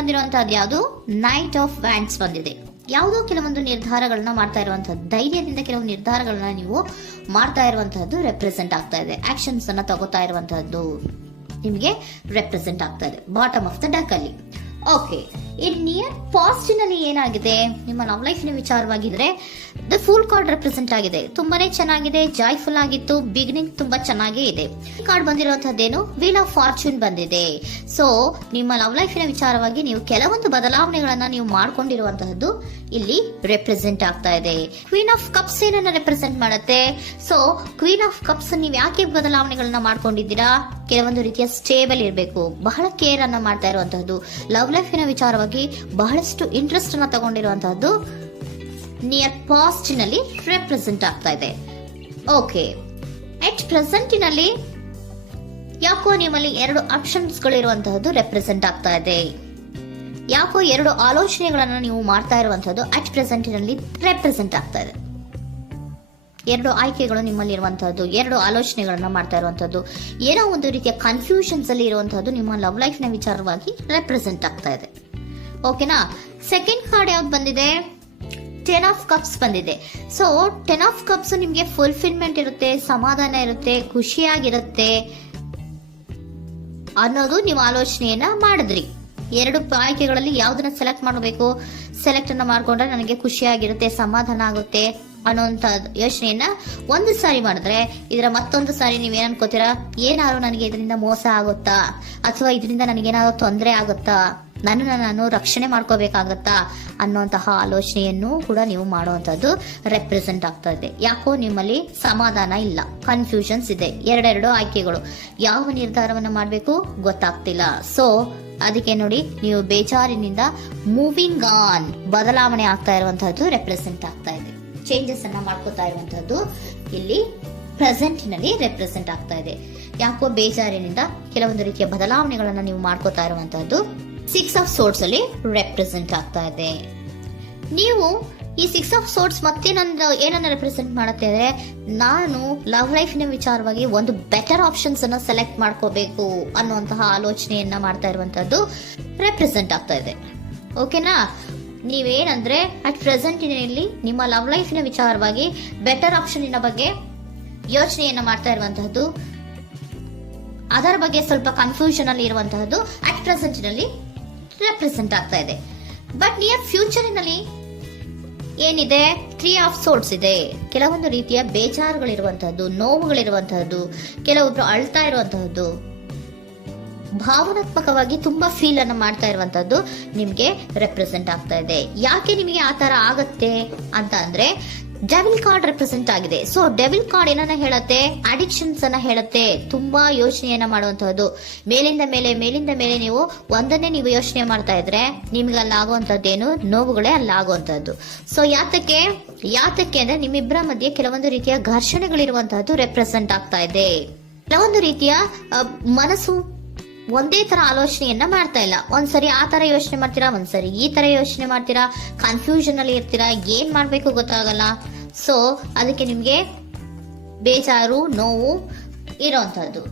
ಬಂದಿರುವಂತಹದ್ದು ಯಾವುದು? Knight of wands ಬಂದಿದೆ. ಯಾವುದೋ ಕೆಲವೊಂದು ನಿರ್ಧಾರಗಳನ್ನ ಮಾಡ್ತಾ ಇರುವಂತಹದ್ದು, ಧೈರ್ಯದಿಂದ ಕೆಲವು ನಿರ್ಧಾರಗಳನ್ನ ನೀವು ಮಾಡ್ತಾ ಇರುವಂತಹದ್ದು ರೆಪ್ರೆಸೆಂಟ್ ಆಗ್ತಾ ಇದೆ. ಆಕ್ಷನ್ಸ್ ಅನ್ನ ತಗೋತಾ ಇರುವಂತಹದ್ದು ನಿಮಗೆ ರೆಪ್ರೆಸೆಂಟ್ ಆಗ್ತಾ ಇದೆ ಬಾಟಮ್ ಆಫ್ ದ ಡಕ್ ಅಲ್ಲಿ. ಓಕೆ, ಇನ್ ನಿಯರ್ ಪಾಸ್ಟ್ ನಲ್ಲಿ ಏನಾಗಿದೆ? ನಿಮ್ಮ ಲವ್ ಲೈಫ್ ನ ವಿಚಾರವಾಗಿದ್ರೆ ದ ಫೂಲ್ ಕಾರ್ಡ್ ರೆಪ್ರೆಸೆಂಟ್ ಆಗಿದೆ. ತುಂಬಾನೇ ಚೆನ್ನಾಗಿದೆ, ಜಾಯ್ಫುಲ್ ಆಗಿತ್ತು, ಬಿಗಿನಿಂಗ್ ತುಂಬಾ ಚೆನ್ನಾಗೇ ಇದೆ. ಕಾರ್ಡ್ ಬಂದಿರುವಂತಹದ್ದೇನು? ವೀಲ್ ಆಫ್ ಫಾರ್ಚೂನ್ ಬಂದಿದೆ. ಸೊ ನಿಮ್ಮ ಲವ್ ಲೈಫ್ ನ ವಿಚಾರವಾಗಿ ನೀವು ಕೆಲವೊಂದು ಬದಲಾವಣೆಗಳನ್ನ ನೀವು ಮಾಡ್ಕೊಂಡಿರುವಂತಹದ್ದು ಇಲ್ಲಿ ರೆಪ್ರೆಸೆಂಟ್ ಆಗ್ತಾ ಇದೆ. ಕ್ವೀನ್ ಆಫ್ ಕಪ್ಸ್ ಏನನ್ನ ರೆಪ್ರೆಸೆಂಟ್ ಮಾಡುತ್ತೆ? ಸೊ ಕ್ವೀನ್ ಆಫ್ ಕಪ್ಸ್ ನೀವು ಯಾಕೆ ಬದಲಾವಣೆಗಳನ್ನ ಮಾಡ್ಕೊಂಡಿದ್ದೀರಾ? ಕೆಲವೊಂದು ರೀತಿಯ ಸ್ಟೇಬಲ್ ಇರಬೇಕು, ಬಹಳ ಕೇರ್ ಅನ್ನ ಮಾಡ್ತಾ ಇರುವಂತಹದ್ದು, ಲವ್ ಲೈಫ್ ನ ವಿಚಾರವಾಗಿ ಬಹಳಷ್ಟು ಇಂಟ್ರೆಸ್ಟ್ ಅನ್ನ ತಗೊಂಡಿರುವಂತಹದ್ದು ನಿಯರ್ ಪಾಸ್ಟ್ ನಲ್ಲಿ ರೆಪ್ರೆಸೆಂಟ್ ಆಗ್ತಾ ಇದೆ. ಓಕೆ, ಎಟ್ ಪ್ರೆಸೆಂಟ್ ನಲ್ಲಿ ಯಾಕೋ ನಿಮ್ಮಲ್ಲಿ 2 ಆಪ್ಷನ್ಸ್ ಗಳಿರುವಂತಹದ್ದು ರೆಪ್ರೆಸೆಂಟ್ ಆಗ್ತಾ ಇದೆ. ಯಾಕೋ 2 ಆಲೋಚನೆಗಳನ್ನ ನೀವು ಮಾಡ್ತಾ ಇರುವಂತಹದ್ದು ಅಟ್ ಪ್ರೆಸೆಂಟ್ ನಲ್ಲಿ ರೆಪ್ರೆಸೆಂಟ್ ಆಗ್ತಾ ಇದೆ. 2 ಆಯ್ಕೆಗಳು ನಿಮ್ಮಲ್ಲಿ ಇರುವಂತಹದ್ದು, 2 ಆಲೋಚನೆಗಳನ್ನ ಮಾಡ್ತಾ ಇರುವಂತಹದ್ದು, ಏನೋ ಒಂದು ರೀತಿಯ ಕನ್ಫ್ಯೂಷನ್ಸ್ ಅಲ್ಲಿ ಇರುವಂತಹದ್ದು ನಿಮ್ಮ ಲವ್ ಲೈಫ್ ನ ವಿಚಾರವಾಗಿ ರೆಪ್ರೆಸೆಂಟ್ ಆಗ್ತಾ ಇದೆ. ಓಕೆನಾ? ಸೆಕೆಂಡ್ ಕಾರ್ಡ್ ಯಾವ್ದು ಬಂದಿದೆ? 10 ಆಫ್ ಕಪ್ಸ್ ಬಂದಿದೆ. ಸೊ 10 ಆಫ್ ಕಪ್ಸ್ ನಿಮ್ಗೆ ಫುಲ್ಫಿಲ್ಮೆಂಟ್ ಇರುತ್ತೆ, ಸಮಾಧಾನ ಇರುತ್ತೆ, ಖುಷಿಯಾಗಿರುತ್ತೆ ಅನ್ನೋದು ನೀವು ಆಲೋಚನೆಯನ್ನ ಮಾಡಿದ್ರಿ. 2 ಆಯ್ಕೆಗಳಲ್ಲಿ ಯಾವ್ದನ್ನ ಸೆಲೆಕ್ಟ್ ಮಾಡಬೇಕು? ಸೆಲೆಕ್ಟ್ ಅನ್ನ ಮಾಡ್ಕೊಂಡ್ರೆ ನನಗೆ ಖುಷಿಯಾಗಿರುತ್ತೆ, ಸಮಾಧಾನ ಆಗುತ್ತೆ ಅನ್ನೋಂತ ಯೋಚನೆಯನ್ನ ಒಂದು ಸಾರಿ ಮಾಡಿದ್ರೆ, ಇದರ ಮತ್ತೊಂದು ಸಾರಿ ನೀವೇನ್ ಅನ್ಕೋತೀರಾ? ಏನಾದ್ರು ನನಗೆ ಇದರಿಂದ ಮೋಸ ಆಗುತ್ತಾ, ಅಥವಾ ಇದರಿಂದ ನನಗೇನಾದ್ರು ತೊಂದರೆ ಆಗುತ್ತಾ, ನನ್ನನ್ನು ನಾನು ರಕ್ಷಣೆ ಮಾಡ್ಕೋಬೇಕಾಗತ್ತಾ ಅನ್ನೋಂತಹ ಆಲೋಚನೆಯನ್ನು ಕೂಡ ನೀವು ಮಾಡುವಂತದ್ದು ರೆಪ್ರೆಸೆಂಟ್ ಆಗ್ತಾ ಇದೆ. ಯಾಕೋ ನಿಮ್ಮಲ್ಲಿ ಸಮಾಧಾನ ಇಲ್ಲ, ಕನ್ಫ್ಯೂಷನ್ಸ್ ಇದೆ, 2 ಆಯ್ಕೆಗಳು, ಯಾವ ನಿರ್ಧಾರವನ್ನ ಮಾಡಬೇಕು ಗೊತ್ತಾಗ್ತಿಲ್ಲ. ಸೊ ಅದಕ್ಕೆ ನೋಡಿ, ನೀವು ಬೇಜಾರಿನಿಂದ ಮೂವಿಂಗ್ ಆನ್, ಬದಲಾವಣೆ ಆಗ್ತಾ ಇರುವಂತಹದ್ದು ರೆಪ್ರೆಸೆಂಟ್ ಆಗ್ತಾ ಇದೆ. ಚೇಂಜಸ್ ಅನ್ನ ಮಾಡ್ಕೋತಾ ಇರುವಂತಹದ್ದು ಇಲ್ಲಿ ಪ್ರೆಸೆಂಟ್ ನಲ್ಲಿ ರೆಪ್ರೆಸೆಂಟ್ ಆಗ್ತಾ ಇದೆ. ಯಾಕೋ ಬೇಜಾರಿನಿಂದ ಕೆಲವೊಂದು ರೀತಿಯ ಬದಲಾವಣೆಗಳನ್ನ ನೀವು ಮಾಡ್ಕೋತಾ ಇರುವಂತಹದ್ದು 6 ಆಫ್ ಸೋರ್ಟ್ಸ್ ಅಲ್ಲಿ ರೆಪ್ರೆಸೆಂಟ್ ಆಗ್ತಾ ಇದೆ. ನೀವು ಈ 6 ಆಫ್ ಸೋರ್ಟ್ಸ್ ಏನನ್ನ ರೆಪ್ರೆಸೆಂಟ್ ಮಾಡುತ್ತೆ ಅಂದ್ರೆ, ನಾನು ಲವ್ ಲೈಫ್ ನ ವಿಚಾರವಾಗಿ ಒಂದು ಬೆಟರ್ ಆಪ್ಷನ್ಸ್ ಅನ್ನ ಸೆಲೆಕ್ಟ್ ಮಾಡ್ಕೋಬೇಕು ಅನ್ನುವಂತಹ ಆಲೋಚನೆಯನ್ನ ಮಾಡ್ತಾ ಇರುವಂತಹದ್ದು ರೆಪ್ರೆಸೆಂಟ್ ಆಗ್ತಾ ಇದೆ. ಓಕೆನಾ? ನೀವೇನಂದ್ರೆ ಅಟ್ ಪ್ರೆಸೆಂಟ್ ನಲ್ಲಿ ನಿಮ್ಮ ಲವ್ ಲೈಫ್ ನ ವಿಚಾರವಾಗಿ ಬೆಟರ್ ಆಪ್ಷನ್ ಬಗ್ಗೆ ಯೋಚನೆಯನ್ನ ಮಾಡ್ತಾ ಇರುವಂತಹದ್ದು, ಅದರ ಬಗ್ಗೆ ಸ್ವಲ್ಪ ಕನ್ಫ್ಯೂಷನ್ ಅಲ್ಲಿ ಇರುವಂತಹದ್ದು ಅಟ್ ಪ್ರೆಸೆಂಟ್ ನಲ್ಲಿ ರೆಪ್ರೆಸೆಂಟ್ ಆಗ್ತಾ ಇದೆ. ಬಟ್ ನಿಯರ್ ಫ್ಯೂಚರ್ ನಲ್ಲಿ ಏನಿದೆ? 3 ಆಫ್ ಸೋರ್ಟ್ಸ್ ಇದೆ. ಕೆಲವೊಂದು ರೀತಿಯ ಬೇಜಾರುಗಳಿರುವಂತಹದ್ದು, ನೋವುಗಳಿರುವಂತಹದ್ದು, ಕೆಲವೊಬ್ರು ಅಳ್ತಾ ಇರುವಂತಹದ್ದು, ಭಾವನಾತ್ಮಕವಾಗಿ ತುಂಬಾ ಫೀಲ್ ಅನ್ನ ಮಾಡ್ತಾ ಇರುವಂತಹದ್ದು ನಿಮ್ಗೆ ರೆಪ್ರೆಸೆಂಟ್ ಆಗ್ತಾ ಇದೆ. ಯಾಕೆ ನಿಮಗೆ ಆ ತರ ಆಗತ್ತೆ ಅಂತ ಅಂದ್ರೆ, ಡೆವಿಲ್ ಕಾರ್ಡ್ ರೆಪ್ರೆಸೆಂಟ್ ಆಗಿದೆ. ಸೊ ಡೆವಿಲ್ ಕಾರ್ಡ್ ಏನನ್ನ ಹೇಳತ್ತೆ? ಅಡಿಕ್ಷನ್ಸ್ ಅನ್ನ ಹೇಳತ್ತೆ. ತುಂಬಾ ಯೋಚನೆಯನ್ನ ಮಾಡುವಂತಹದ್ದು, ಮೇಲಿಂದ ಮೇಲೆ ನೀವು ಒಂದನ್ನೇ ನೀವು ಯೋಚನೆ ಮಾಡ್ತಾ ಇದ್ರೆ ನಿಮ್ಗೆ ಅಲ್ಲಾಗುವಂತದ್ದೇನು? ನೋವುಗಳೇ ಅಲ್ಲಾಗುವಂತಹದ್ದು. ಸೊ ಯಾತಕ್ಕೆ ಅಂದ್ರೆ ನಿಮ್ಮಿಬ್ಬರ ಮಧ್ಯೆ ಕೆಲವೊಂದು ರೀತಿಯ ಘರ್ಷಣೆಗಳಿರುವಂತಹದ್ದು ರೆಪ್ರೆಸೆಂಟ್ ಆಗ್ತಾ ಇದೆ. ಕೆಲವೊಂದು ರೀತಿಯ ಮನಸ್ಸು ಒಂದೇ ತರ ಆಲೋಚನೆಯನ್ನ ಮಾಡ್ತಾ ಇಲ್ಲ. ಒಂದ್ಸರಿ ಆ ತರ ಯೋಚನೆ ಮಾಡ್ತೀರಾ, ಒಂದ್ಸರಿ ಈ ತರ ಯೋಚನೆ ಮಾಡ್ತೀರಾ, ಕನ್ಫ್ಯೂಷನ್ ಅಲ್ಲಿ ಇರ್ತೀರಾ, ಏನ್ ಮಾಡ್ಬೇಕು ಗೊತ್ತಾಗಲ್ಲ. ಸೊ ಅದಕ್ಕೆ ನಿಮ್ಗೆ ಬೇಜಾರು, ನೋವು ಇರೋಂಥದ್ದು.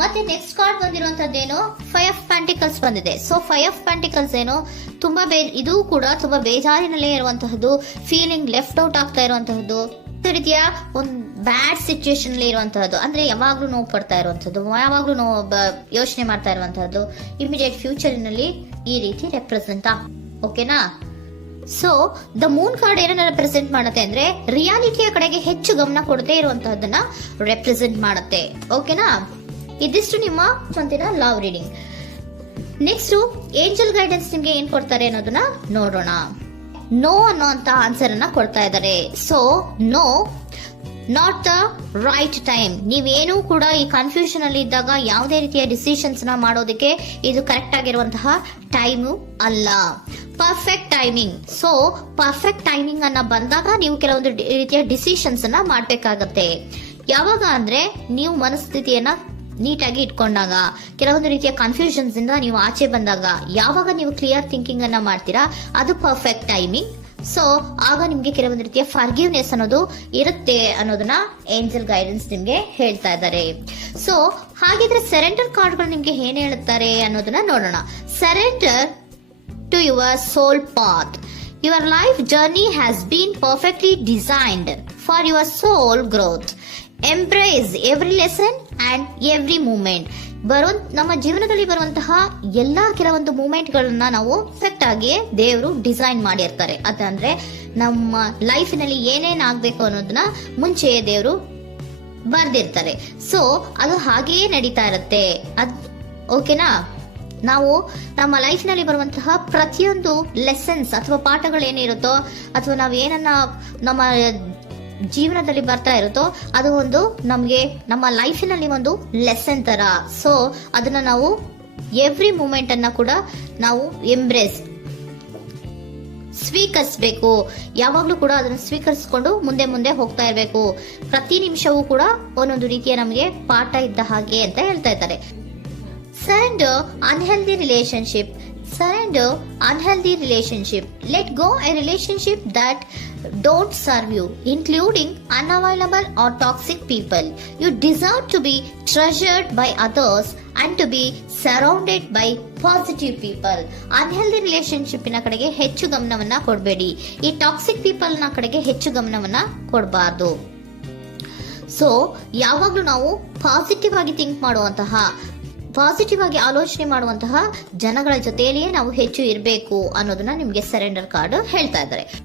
ಮತ್ತೆ ನೆಕ್ಸ್ಟ್ ಕಾರ್ಡ್ ಬಂದಿರುವಂತದ್ದೇನು? 5 ಆಫ್ ಪ್ಯಾಂಟಿಕಲ್ಸ್ ಬಂದಿದೆ. ಸೊ 5 ಆಫ್ ಪ್ಯಾಂಟಿಕಲ್ಸ್ ಏನು? ತುಂಬಾ ಇದು ಕೂಡ ತುಂಬಾ ಬೇಜಾರಿನಲ್ಲೇ ಇರುವಂತಹದ್ದು, ಫೀಲಿಂಗ್ ಲೆಫ್ಟ್ ಔಟ್ ಆಗ್ತಾ ಇರುವಂತಹದ್ದು, ರೀತಿಯ ಒಂದು ಬ್ಯಾಡ್ ಸಿಚುಯೇಷನ್ ಅಲ್ಲಿ ಇರುವಂತಹದ್ದು, ಅಂದ್ರೆ ಯಾವಾಗ್ಲೂ ನೋವು ಪಡ್ತಾ ಇರುವಂತಹದ್ದು, ಯಾವಾಗ್ಲೂ ಯೋಚನೆ ಮಾಡ್ತಾ ಇರುವಂತಹದ್ದು, ಇಮಿಡಿಯೇಟ್ ಫ್ಯೂಚರ್ ನಲ್ಲಿ ಈ ರೀತಿ ರೆಪ್ರೆಸೆಂಟ್ ಓಕೆನಾ? ಸೊ ದ ಮೂನ್ ಕಾರ್ಡ್ ಏನನ್ನ ರೆಪ್ರೆಸೆಂಟ್ ಮಾಡುತ್ತೆ ಅಂದ್ರೆ, ರಿಯಾಲಿಟಿಯ ಕಡೆಗೆ ಹೆಚ್ಚು ಗಮನ ಕೊಡದೇ ಇರುವಂತಹದನ್ನ ರೆಪ್ರೆಸೆಂಟ್ ಮಾಡುತ್ತೆ. ಓಕೆನಾ? ಇದಿಷ್ಟು ನಿಮ್ಮ ಸ್ವಂತಿನ love reading. Next angel guidance ನಿಮ್ಗೆ ಏನ್ ಕೊಡ್ತಾರೆ ಅನ್ನೋದನ್ನ ನೋಡೋಣ. ನೋ ಅನ್ನೋಂತ ಆನ್ಸರ್ ಅನ್ನ ಕೊಡ್ತಾ ಇದ್ದಾರೆ. So no, not the right time. ನೀವೇನು ಕೂಡ ಈ ಕನ್ಫ್ಯೂಷನ್ ಅಲ್ಲಿ ಇದ್ದಾಗ ಯಾವುದೇ ರೀತಿಯ ಡಿಸಿಷನ್ಸ್ ನ ಮಾಡೋದಕ್ಕೆ ಇದು ಕರೆಕ್ಟ್ ಆಗಿರುವಂತಹ ಟೈಮು ಅಲ್ಲ. Perfect timing. So perfect timing ಅನ್ನ ಬಂದಾಗ ನೀವು ಕೆಲವೊಂದು ರೀತಿಯ ಡಿಸಿಷನ್ಸ್ ಅನ್ನ ಮಾಡ್ಬೇಕಾಗತ್ತೆ. ಯಾವಾಗ ಅಂದ್ರೆ ನೀವು ಮನಸ್ಥಿತಿಯನ್ನ ನೀಟಾಗಿ ಇಟ್ಕೊಂಡಾಗ, ಕೆಲವೊಂದು ರೀತಿಯ ಕನ್ಫ್ಯೂಷನ್ಸ್ ಇಂದ ನೀವು ಆಚೆ ಬಂದಾಗ, ಯಾವಾಗ ನೀವು ಕ್ಲಿಯರ್ ಥಿಂಕಿಂಗ್ ಅನ್ನ ಮಾಡ್ತೀರಾ ಅದು ಪರ್ಫೆಕ್ಟ್ ಟೈಮಿಂಗ್. ಸೊ ಆಗ ನಿಮ್ಗೆ ಕೆಲವೊಂದು ರೀತಿಯ ಫರ್ಗಿವ್ನೆಸ್ ಅನ್ನೋದು ಇರುತ್ತೆ ಅನ್ನೋದನ್ನ ಏಂಜಲ್ ಗೈಡೆನ್ಸ್ ನಿಮ್ಗೆ ಹೇಳ್ತಾ ಇದ್ದಾರೆ. ಸೊ ಹಾಗಿದ್ರೆ ಸರೆಂಡರ್ ಕಾರ್ಡ್ಗಳು ನಿಮ್ಗೆ ಏನ್ ಹೇಳುತ್ತಾರೆ ಅನ್ನೋದನ್ನ ನೋಡೋಣ. Surrender to your soul path. Your life journey has been perfectly designed for your soul growth. Embrace every lesson and every moment. ನಮ್ಮ ಜೀವನದಲ್ಲಿ ಬರುವಂತಹ ಎಲ್ಲಾ ಕೆಲವೊಂದು ಮೂಮೆಂಟ್ಗಳನ್ನ ನಾವು ಪರ್ಫೆಕ್ಟ್ ಆಗಿ ದೇವರು ಡಿಸೈನ್ ಮಾಡಿರ್ತಾರೆ. ಅದಂದ್ರೆ ನಮ್ಮ ಲೈಫಿನಲ್ಲಿ ಏನೇನ್ ಆಗ್ಬೇಕು ಅನ್ನೋದನ್ನ ಮುಂಚೆಯೇ ದೇವರು ಬರ್ದಿರ್ತಾರೆ. ಸೊ ಅದು ಹಾಗೆಯೇ ನಡೀತಾ ಇರುತ್ತೆ. ಓಕೆನಾ? ನಾವು ನಮ್ಮ ಲೈಫ್ನಲ್ಲಿ ಬರುವಂತಹ ಪ್ರತಿಯೊಂದು ಲೆಸನ್ಸ್ ಅಥವಾ ಪಾಠಗಳೇನಿರುತ್ತೋ ಅಥವಾ ನಾವು ಏನನ್ನ ನಮ್ಮ ಜೀವನದಲ್ಲಿ ಬರ್ತಾ ಇರುತ್ತೋ ಅದು ಒಂದು ನಮಗೆ ನಮ್ಮ ಲೈಫಿನಲ್ಲಿ ಒಂದು ಲೆಸನ್ ತರ. ಸೊ ಅದನ್ನ ನಾವು ಎವ್ರಿ ಮೂಮೆಂಟ್ ಅನ್ನ ಕೂಡ ನಾವು ಎಂಬ್ರೇಸ್ ಸ್ವೀಕರಿಸಬೇಕು. ಯಾವಾಗ್ಲೂ ಕೂಡ ಅದನ್ನು ಸ್ವೀಕರಿಸಿಕೊಂಡು ಮುಂದೆ ಮುಂದೆ ಹೋಗ್ತಾ ಇರಬೇಕು. ಪ್ರತಿ ನಿಮಿಷವೂ ಕೂಡ ಒಂದೊಂದು ರೀತಿಯ ನಮಗೆ ಪಾಠ ಇದ್ದ ಹಾಗೆ ಅಂತ ಹೇಳ್ತಾ ಇದ್ದಾರೆ. Surrender unhealthy relationship. Surrender unhealthy relationship. Let go a relationship that don't serve you, including unavailable or toxic people. You deserve to be treasured by others and to be surrounded by positive people. Unhealthy relationship ನ ಕಡೆಗೆ ಹೆಚ್ಚು ಗಮನವನ್ನ ಕೊಡಬೇಡಿ. ಈ toxic people ನ ಕಡೆಗೆ ಹೆಚ್ಚು ಗಮನವನ್ನ ಕೊಡಬಾರ್ದು. So ಯಾವಾಗ್ಲೂ ನಾವು ಪಾಸಿಟಿವ್ ಆಗಿ ಥಿಂಕ್ ಮಾಡುವಂತಹ, ಪಾಸಿಟಿವ್ ಆಗಿ ಆಲೋಚನೆ ಮಾಡುವಂತಹ ಜನಗಳ ಜೊತೆಯಲ್ಲಿಯೇ ನಾವು ಹೆಚ್ಚು ಇರಬೇಕು ಅನ್ನೋದನ್ನ ನಿಮ್ಗೆ ಸರೆಂಡರ್ ಕಾರ್ಡ್ ಹೇಳ್ತಾ ಇದ್ದಾರೆ.